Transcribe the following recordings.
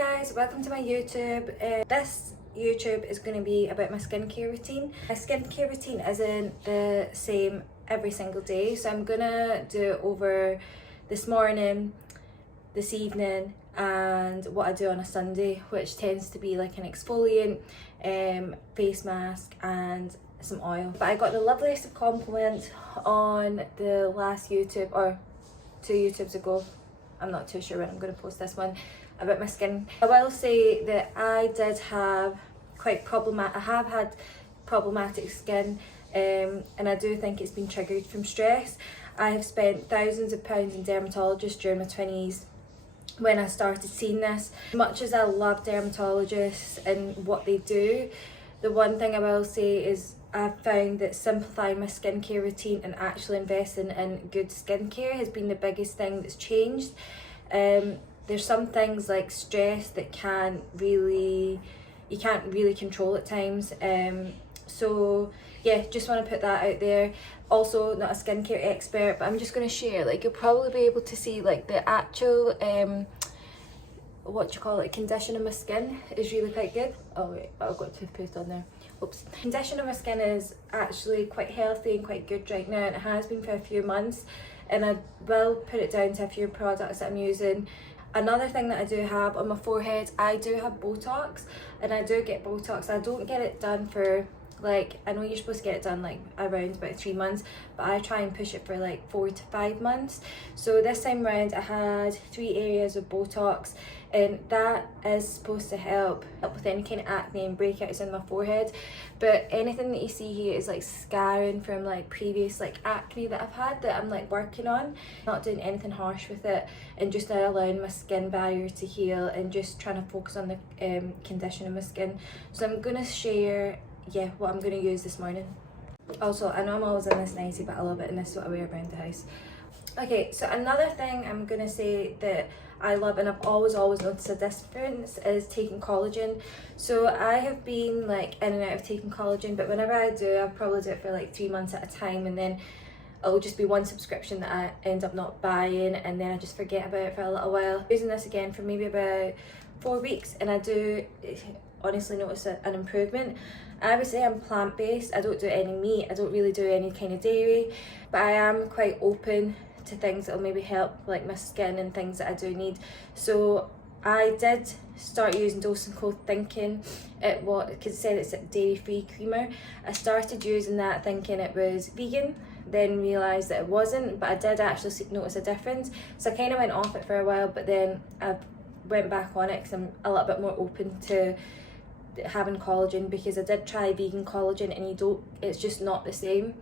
guys, welcome to my YouTube. This YouTube is going to be about my skincare routine. My skincare routine isn't the same every single day, so I'm gonna do it over this morning, this evening, and what I do on a Sunday, which tends to be like an exfoliant, face mask and some oil. But I got the loveliest of compliments on the last YouTube, or 2 YouTubes ago, I'm not too sure when I'm going to post this one, about my skin. I will say that I did have I have had problematic skin, and I do think it's been triggered from stress. I have spent thousands of pounds in dermatologists during my 20s when I started seeing this. Much as I love dermatologists and what they do, the one thing I will say is I've found that simplifying my skincare routine and actually investing in good skincare has been the biggest thing that's changed. There's some things like stress that you can't really control at times. So yeah, just want to put that out there. Also, not a skincare expert, but I'm just going to share, like, you'll probably be able to see like the actual condition of my skin is really quite good. Oh wait, I've got toothpaste on there. Oops. Condition of my skin is actually quite healthy and quite good right now, and it has been for a few months, and I will put it down to a few products that I'm using. Another thing that I do have on my forehead, I do have Botox, and I do get Botox. I don't get it done for, like, I know you're supposed to get it done like around about 3 months, but I try and push it for like 4 to 5 months. So this time round I had 3 areas of Botox, and that is supposed to help with any kind of acne and breakouts in my forehead. But anything that you see here is like scarring from like previous like acne that I've had that I'm like working on. Not doing anything harsh with it, and just now allowing my skin barrier to heal and just trying to focus on the condition of my skin. So I'm gonna share what I'm going to use this morning. Also, I know I'm always in this nicey, but I love it, and this is what I wear around the house. Okay, so another thing I'm going to say that I love, and I've always noticed a difference, is taking collagen. So I have been like in and out of taking collagen, but whenever I do, I probably do it for like 3 months at a time, and then it'll just be one subscription that I end up not buying, and then I just forget about it for a little while. Using this again for maybe about 4 weeks, and I do honestly notice an improvement. I would say I'm plant-based. I don't do any meat, I don't really do any kind of dairy, but I am quite open to things that will maybe help like my skin and things that I do need. So I did start using Dose & Co thinking it said it's a dairy-free creamer. I started using that thinking it was vegan, then realised that it wasn't, but I did actually notice a difference. So I kind of went off it for a while, but then I went back on it because I'm a little bit more open to having collagen, because I did try vegan collagen and it's just not the same.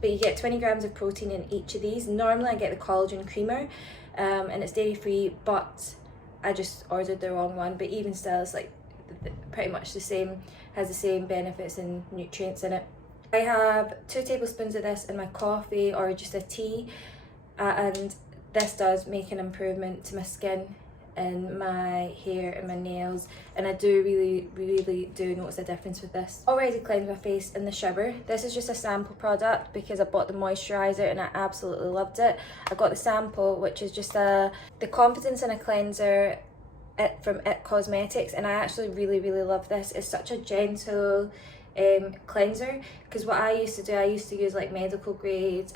But you get 20 grams of protein in each of these. Normally I get the collagen creamer, and it's dairy free, but I just ordered the wrong one. But even still, it's like pretty much the same, has the same benefits and nutrients in it. I have 2 tablespoons of this in my coffee or just a tea, and this does make an improvement to my skin and my hair and my nails, and I do really do notice a difference with this. Already cleansed my face in the shower. This is just a sample product because I bought the moisturiser and I absolutely loved it. I got the sample, which is just the Confidence in a Cleanser from It Cosmetics, and I actually really love this. It's such a gentle cleanser, because what I used to use like medical grade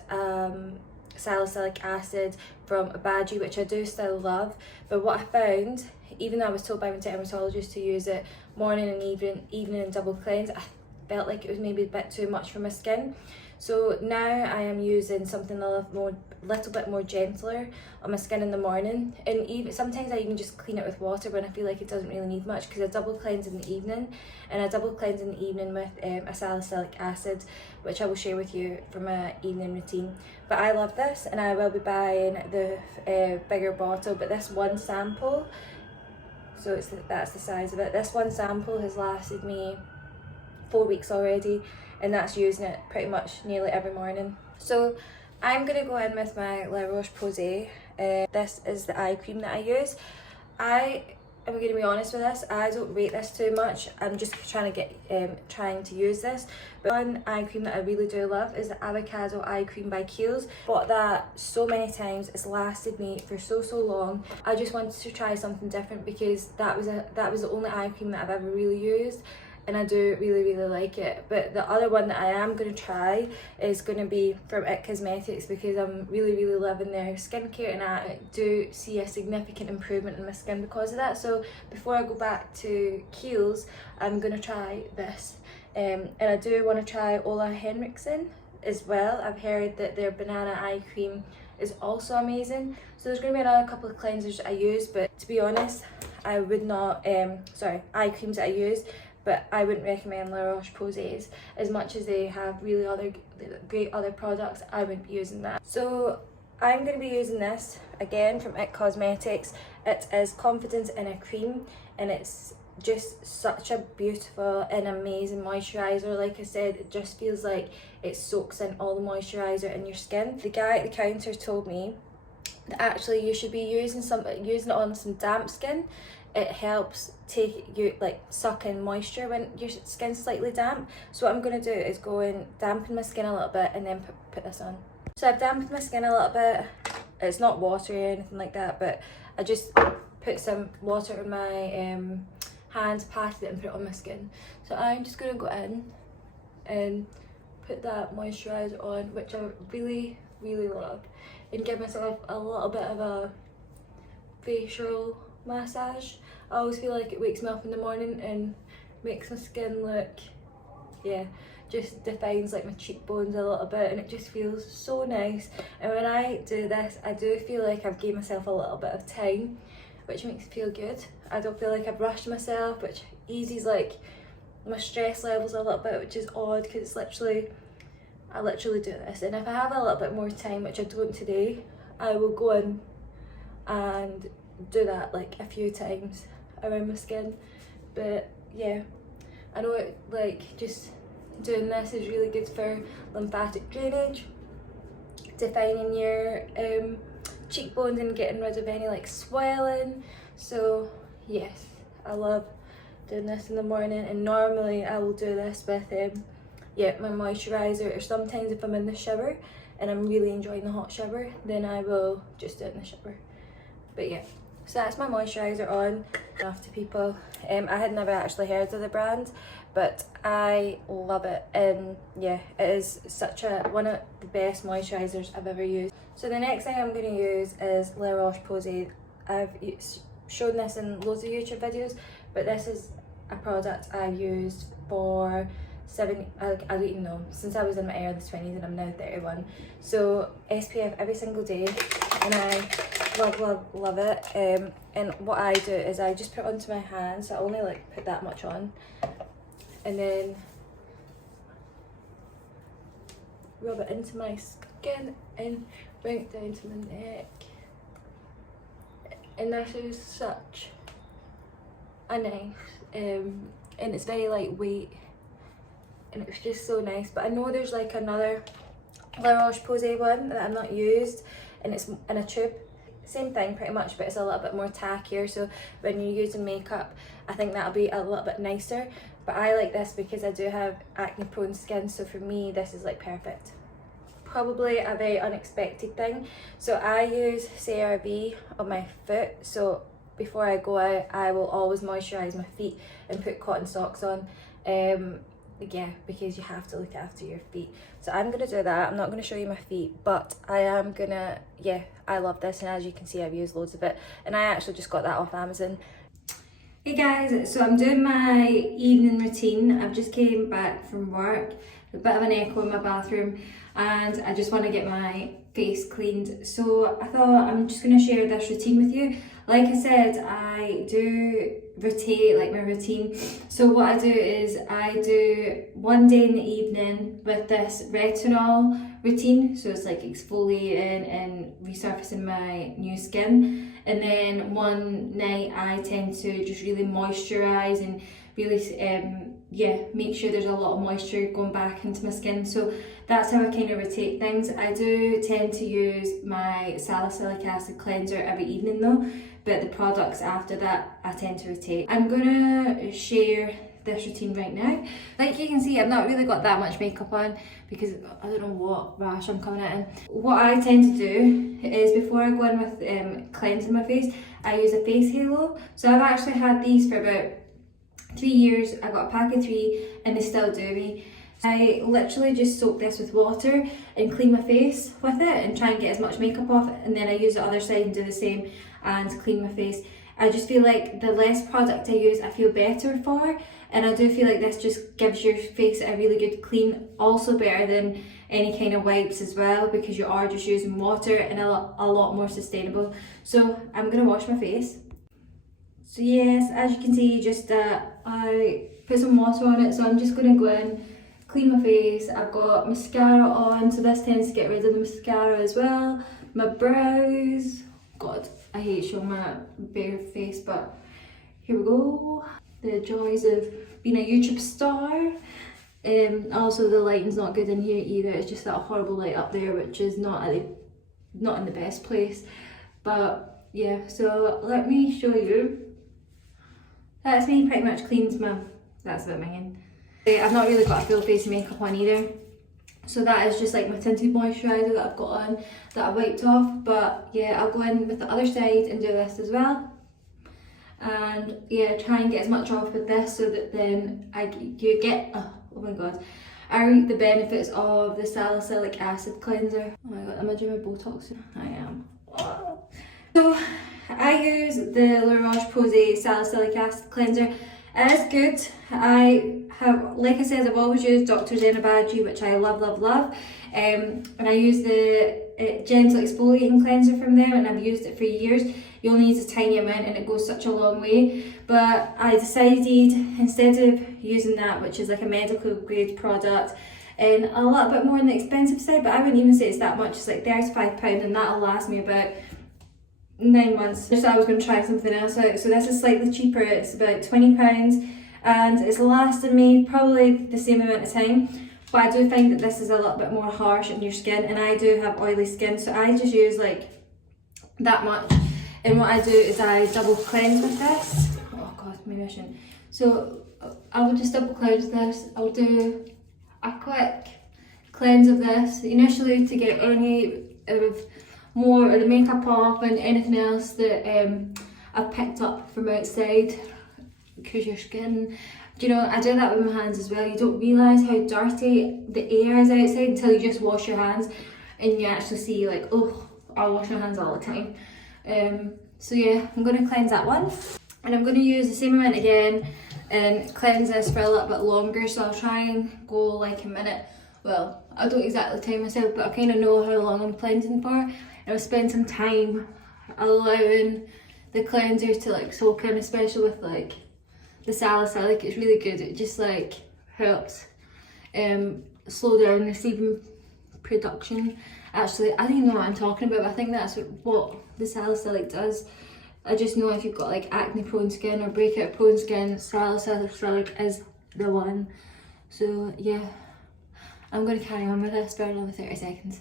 salicylic acid from Abaji, which I do still love. But what I found, even though I was told by my dermatologist to use it morning and evening and double cleanse, I felt like it was maybe a bit too much for my skin. So now I am using something a little bit more gentler on my skin in the morning, and even sometimes I even just clean it with water when I feel like it doesn't really need much, because I double cleanse in the evening, and I double cleanse in the evening with a salicylic acid, which I will share with you for my evening routine. But I love this, and I will be buying the bigger bottle. But this one sample, so that's the size of it, this one sample has lasted me 4 weeks already, and that's using it pretty much nearly every morning. So I'm going to go in with my Roche Posay. This is the eye cream that I use. I I'm going to be honest with this, I don't rate this too much. I'm just trying to use this. But one eye cream that I really do love is the Avocado Eye Cream by Kiehl's. Bought that so many times, it's lasted me for so long. I just wanted to try something different because that was the only eye cream that I've ever really used, and I do really like it. But the other one that I am going to try is going to be from It Cosmetics, because I'm really loving their skincare, and I do see a significant improvement in my skin because of that. So before I go back to Kiehl's, I'm going to try this. And I do want to try Ola Henriksen as well. I've heard that their banana eye cream is also amazing. So there's going to be another couple of cleansers that I use, but to be honest, I would not, eye creams that I use, but I wouldn't recommend La Roche Posay's. As much as they have really great other products, I wouldn't be using that. So I'm going to be using this again from It Cosmetics. It is Confidence in a Cream, and it's just such a beautiful and amazing moisturiser. Like I said, it just feels like it soaks in all the moisturiser in your skin. The guy at the counter told me that actually you should be using it on some damp skin. It helps suck in moisture when your skin's slightly damp. So what I'm going to do is go and dampen my skin a little bit and then put this on. So I've dampened my skin a little bit. It's not watery or anything like that, but I just put some water in my hands, patted it and put it on my skin. So I'm just going to go in and put that moisturiser on, which I really love, and give myself a little bit of a facial massage. I always feel like it wakes me up in the morning and makes my skin look, just defines like my cheekbones a little bit, and it just feels so nice. And when I do this, I do feel like I've given myself a little bit of time, which makes me feel good. I don't feel like I've rushed myself, which eases like my stress levels a little bit, which is odd because it's I literally do this, and if I have a little bit more time, which I don't today, I will go in and do that like a few times around my skin. But yeah, I know just doing this is really good for lymphatic drainage, defining your cheekbones and getting rid of any like swelling. So yes, I love doing this in the morning, and normally I will do this with my moisturiser, or sometimes if I'm in the shower and I'm really enjoying the hot shower, then I will just do it in the shower. But yeah, so that's my moisturiser on. After people, I had never actually heard of the brand, but I love it, and yeah, it is one of the best moisturisers I've ever used. So the next thing I'm going to use is La Roche Posay. I've shown this in loads of YouTube videos, but this is a product I've used for since I was in my early 20s, and I'm now 31. So SPF every single day, and I love it. And what I do is I just put it onto my hands. So I only put that much on, and then rub it into my skin and bring it down to my neck. And this is such a nice, and it's very lightweight, and it's just so nice. But I know there's another La Roche Posay one that I've not used, and it's in a tube. Same thing pretty much, but it's a little bit more tackier, so when you're using makeup, I think that'll be a little bit nicer. But I like this because I do have acne prone skin, so for me this is perfect. Probably a very unexpected thing, so I use CeraVe on my foot. So before I go out, I will always moisturise my feet and put cotton socks on. Because you have to look after your feet. So I'm going to do that. I'm not going to show you my feet, but I am going to, I love this, and as you can see, I've used loads of it, and I actually just got that off Amazon. Hey guys, so I'm doing my evening routine. I've just came back from work, a bit of an echo in my bathroom, and I just want to get my face cleaned. So I thought I'm just going to share this routine with you. Like I said, I do rotate my routine. So what I do is I do one day in the evening with this retinol routine. So it's exfoliating and resurfacing my new skin. And then one night I tend to just really moisturise and really yeah, make sure there's a lot of moisture going back into my skin. So that's how I kind of rotate things. I do tend to use my salicylic acid cleanser every evening though, but the products after that I tend to rotate. I'm gonna share this routine right now. Like you can see, I've not really got that much makeup on because I don't know what rash I'm coming out in. What I tend to do is before I go in with cleansing my face, I use a face halo. So I've actually had these for about 3 years. I got a pack of 3 and they still do me. I literally just soak this with water and clean my face with it and try and get as much makeup off, and then I use the other side and do the same and clean my face. I just feel like the less product I use, I feel better for, and I do feel like this just gives your face a really good clean, also better than any kind of wipes as well, because you are just using water and a lot more sustainable. So I'm going to wash my face. So yes, as you can see, just I put some water on it, so I'm just going to go in, clean my face. I've got mascara on, so this tends to get rid of the mascara as well. My brows, God, I hate showing my bare face, but here we go. The joys of being a YouTube star. Also the lighting's not good in here either, it's just that horrible light up there, which is not in the best place. But yeah, so let me show you. That's me pretty much cleaned my, that's a bit minging. I've not really got a full face of makeup on either. So that is just like my tinted moisturiser that I've got on, that I wiped off. But yeah, I'll go in with the other side and do this as well. And yeah, try and get as much off with this so that then you get, oh my god, I reap the benefits of the salicylic acid cleanser. Oh my god, am I doing my Botox? I am. So I use the Roche Posay salicylic acid cleanser. It is good. I have, like I said, I've always used Dr. Zenobagi, which I love. And I use the gentle exfoliating cleanser from them, and I've used it for years. You only use a tiny amount and it goes such a long way. But I decided, instead of using that, which is like a medical grade product, and a little bit more on the expensive side, but I wouldn't even say it's that much, it's like £35, and that'll last me about 9 months. So I was going to try something else out. So this is slightly cheaper, it's about £20, and it's lasted me probably the same amount of time. But I do find that this is a little bit more harsh on your skin, and I do have oily skin, so I just use like that much. And what I do is I double cleanse with this. Oh god, maybe I shouldn't. So I will just double cleanse this. I'll do a quick cleanse of this initially to get any of more of the makeup off and anything else that I've picked up from outside, because your skin, you know, I do that with my hands as well. You don't realise how dirty the air is outside until you just wash your hands and you actually see like, oh, I wash my hands all the time. So yeah, I'm going to cleanse that one, and I'm going to use the same amount again and cleanse this for a little bit longer. So I'll try and go like a minute. Well, I don't exactly time myself, but I kind of know how long I'm cleansing for, and I'll spend some time allowing the cleanser to like soak in, especially with like the salicylic. It's really good. It just like helps slow down the sebum production. Actually, I don't even know what I'm talking about, but I think that's what the salicylic does. I just know if you've got like acne prone skin or breakout prone skin, salicylic is the one. So yeah, I'm going to carry on with this for another 30 seconds.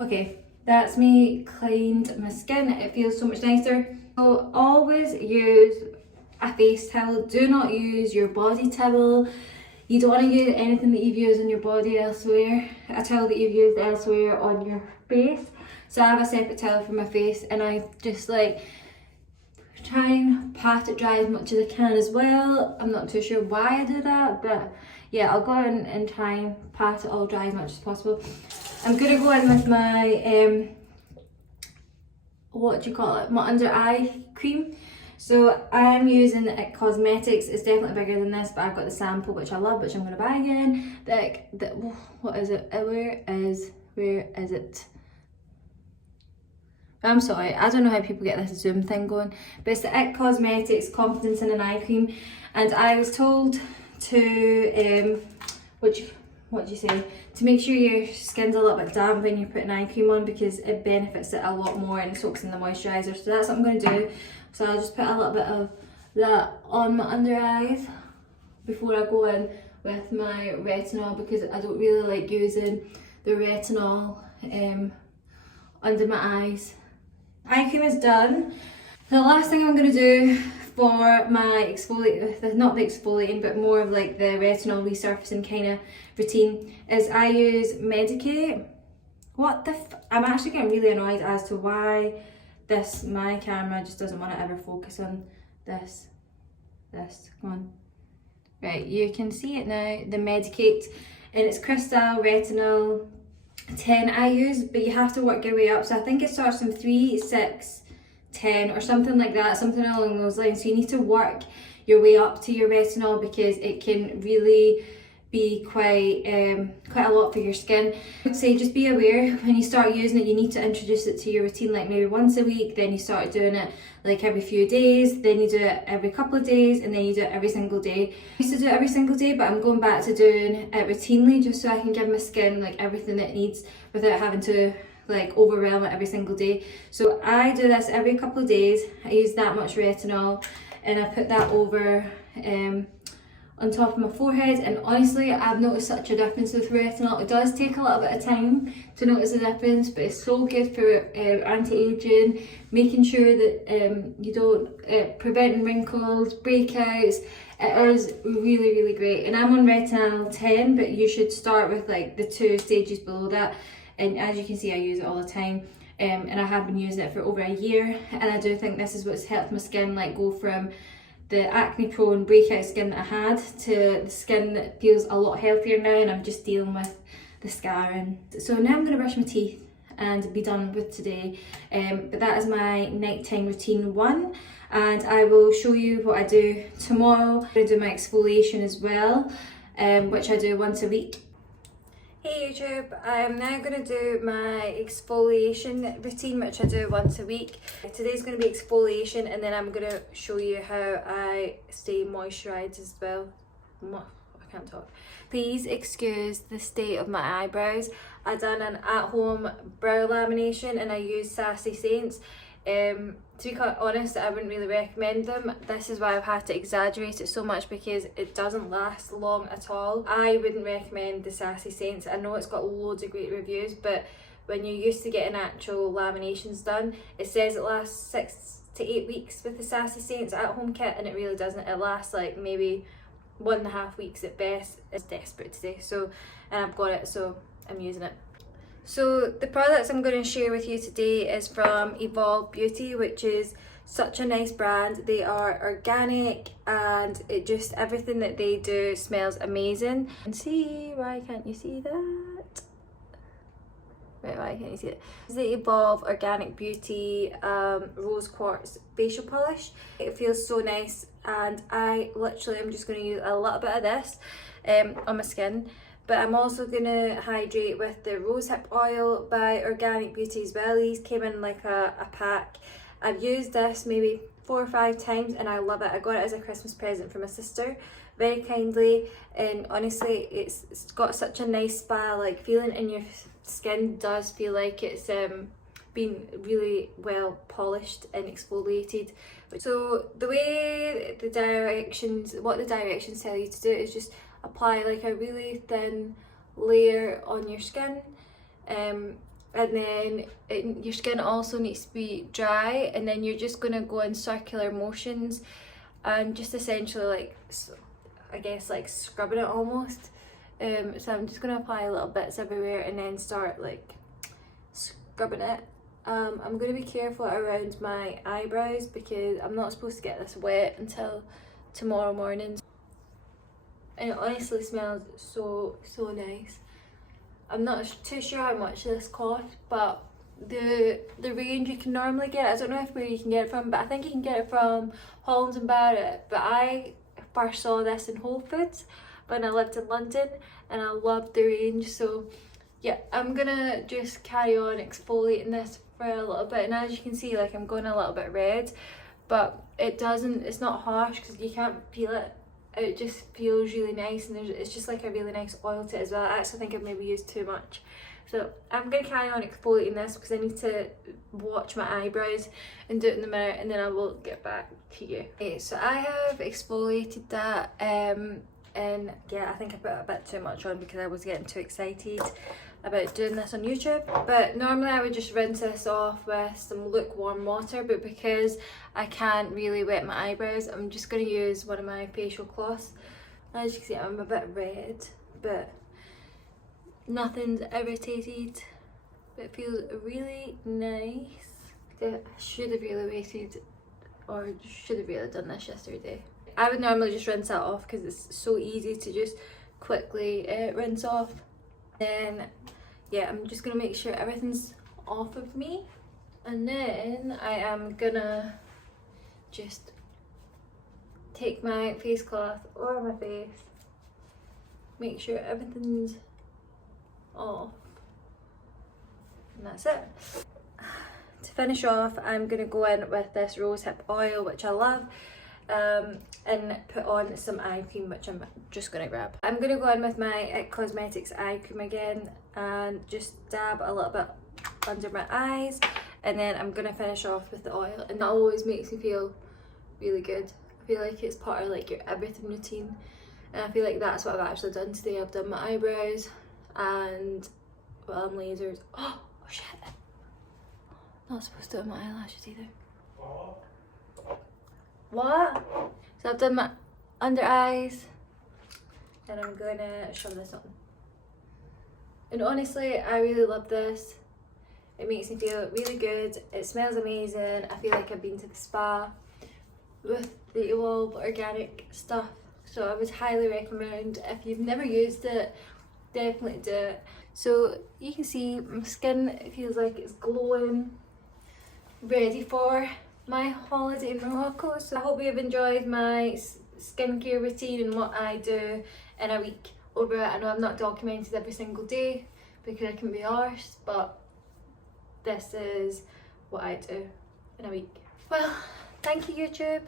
Okay, that's me cleaned my skin. It feels so much nicer. So always use a face towel. Do not use your body towel. You don't want to use anything that you've used on your body elsewhere, a towel that you've used elsewhere on your face. So I have a separate towel for my face, and I just like try and pat it dry as much as I can as well. I'm not too sure why I do that, but yeah, I'll go in and try and pat it all dry as much as possible. I'm going to go in with my, what do you call it, my under eye cream. So I'm using It Cosmetics. It's definitely bigger than this, but I've got the sample, which I love, which I'm going to buy again. What is it? Where is it? I'm sorry, I don't know how people get this Zoom thing going, but it's the It Cosmetics Confidence in an Eye Cream, and I was told to, what do you say, to make sure your skin's a little bit damp when you put an eye cream on, because it benefits it a lot more and soaks in the moisturiser. So that's what I'm going to do. So I'll just put a little bit of that on my under eyes before I go in with my retinol because I don't really like using the retinol under my eyes. Eye cream is done. The last thing I'm going to do for my exfoliate, not the exfoliating, but more of like the retinol resurfacing kind of routine, is I use Medicate. What the I'm actually getting really annoyed as to why my camera just doesn't want to ever focus on this, come on. Right, you can see it now, the Medicate, and it's Crystal Retinol 10 I use, but you have to work your way up, so I think it starts from 3, 6, 10 or something like that, something along those lines. So you need to work your way up to your retinol because it can really be quite a lot for your skin. I would say just be aware when you start using it, you need to introduce it to your routine, like maybe once a week, then you start doing it like every few days, then you do it every couple of days, and then you do it every single day. I used to do it every single day, but I'm going back to doing it routinely just so I can give my skin like everything it needs without having to like overwhelm it every single day. So I do this every couple of days. I use that much retinol and I put that over on top of my forehead, and honestly I've noticed such a difference with retinol. It does take a little bit of time to notice the difference, but it's so good for anti-aging, making sure that you don't preventing wrinkles, breakouts. It is really great, and I'm on retinol 10, but you should start with like the 2 stages below that. And as you can see, I use it all the time, and I have been using it for over a year, and I do think this is what's helped my skin like go from the acne prone breakout skin that I had to the skin that feels a lot healthier now, and I'm just dealing with the scarring. So now I'm going to brush my teeth and be done with today, but that is my nighttime routine 1, and I will show you what I do tomorrow. I'm going to do my exfoliation as well, which I do once a week. Hey YouTube, I am now going to do my exfoliation routine, which I do once a week. Today's going to be exfoliation, and then I'm going to show you how I stay moisturised as well. I can't talk. Please excuse the state of my eyebrows. I done an at-home brow lamination and I used Sassy Saints. To be quite honest, I wouldn't really recommend them. This is why I've had to exaggerate it so much, because it doesn't last long at all. I wouldn't recommend the Sassy Saints. I know it's got loads of great reviews, but when you're used to getting actual laminations done, it says it lasts 6 to 8 weeks with the Sassy Saints at-home kit, and it really doesn't. It lasts like maybe 1.5 weeks at best. It's desperate today, so, and I've got it, so I'm using it. So the products I'm going to share with you today is from Evolve Beauty, which is such a nice brand. They are organic, and it just, everything that they do smells amazing. And see, why can't you see that? Right, why can't you see it? It's the Evolve Organic Beauty Rose Quartz Facial Polish. It feels so nice, and I literally am just going to use a little bit of this on my skin. But I'm also going to hydrate with the Rosehip Oil by Organic Beauty as well. These came in like a pack. I've used this maybe 4 or 5 times and I love it. I got it as a Christmas present from my sister, very kindly. And honestly, it's got such a nice spa, like feeling in your skin does feel like it's been really well polished and exfoliated. So the way what the directions tell you to do is just apply like a really thin layer on your skin, and then your skin also needs to be dry, and then you're just going to go in circular motions and just essentially like, I guess like scrubbing it almost. So I'm just going to apply little bits everywhere and then start like scrubbing it. I'm going to be careful around my eyebrows because I'm not supposed to get this wet until tomorrow morning. And it honestly smells so nice. I'm not too sure how much this cost, but the range you can normally get, I don't know where you can get it from, but I think you can get it from Holland & Barrett. But I first saw this in Whole Foods when I lived in London, and I loved the range. So yeah, I'm gonna just carry on exfoliating this for a little bit, and as you can see, like I'm going a little bit red, but it's not harsh because you can't feel it. It just feels really nice, and it's just like a really nice oil to it as well. I actually think I've maybe used too much. So I'm going to carry on exfoliating this because I need to watch my eyebrows and do it in the mirror, and then I will get back to you. Okay, so I have exfoliated that, and and yeah, I think I put a bit too much on because I was getting too excited about doing this on YouTube. But normally I would just rinse this off with some lukewarm water, but because I can't really wet my eyebrows, I'm just going to use one of my facial cloths. As you can see, I'm a bit red, but nothing's irritated, but it feels really nice. I should have really waited, or should have really done this yesterday. I would normally just rinse that off because it's so easy to just quickly rinse off. Then yeah, I'm just gonna make sure everything's off of me, and then I am gonna just take my face cloth over my face, make sure everything's off, and that's it. To finish off, I'm going to go in with this rosehip oil, which I love, and put on some eye cream, which I'm just going to grab. I'm going to go in with my IT Cosmetics eye cream again and just dab a little bit under my eyes, and then I'm going to finish off with the oil, and that always makes me feel really good. I feel like it's part of like your everything routine, and I feel like that's what I've actually done today. I've done my eyebrows and, well, I'm lasers. Oh shit. Not supposed to have my eyelashes either. What? So I've done my under eyes, and I'm gonna shove this on. And honestly, I really love this. It makes me feel really good. It smells amazing. I feel like I've been to the spa with the Evolve organic stuff. So I would highly recommend, if you've never used it, definitely do it. So you can see my skin, it feels like it's glowing, ready for my holiday in Morocco. So I hope you've enjoyed my skincare routine and what I do in a week over it. I know I'm not documented every single day because I can be arsed, but this is what I do in a week. Well, thank you YouTube.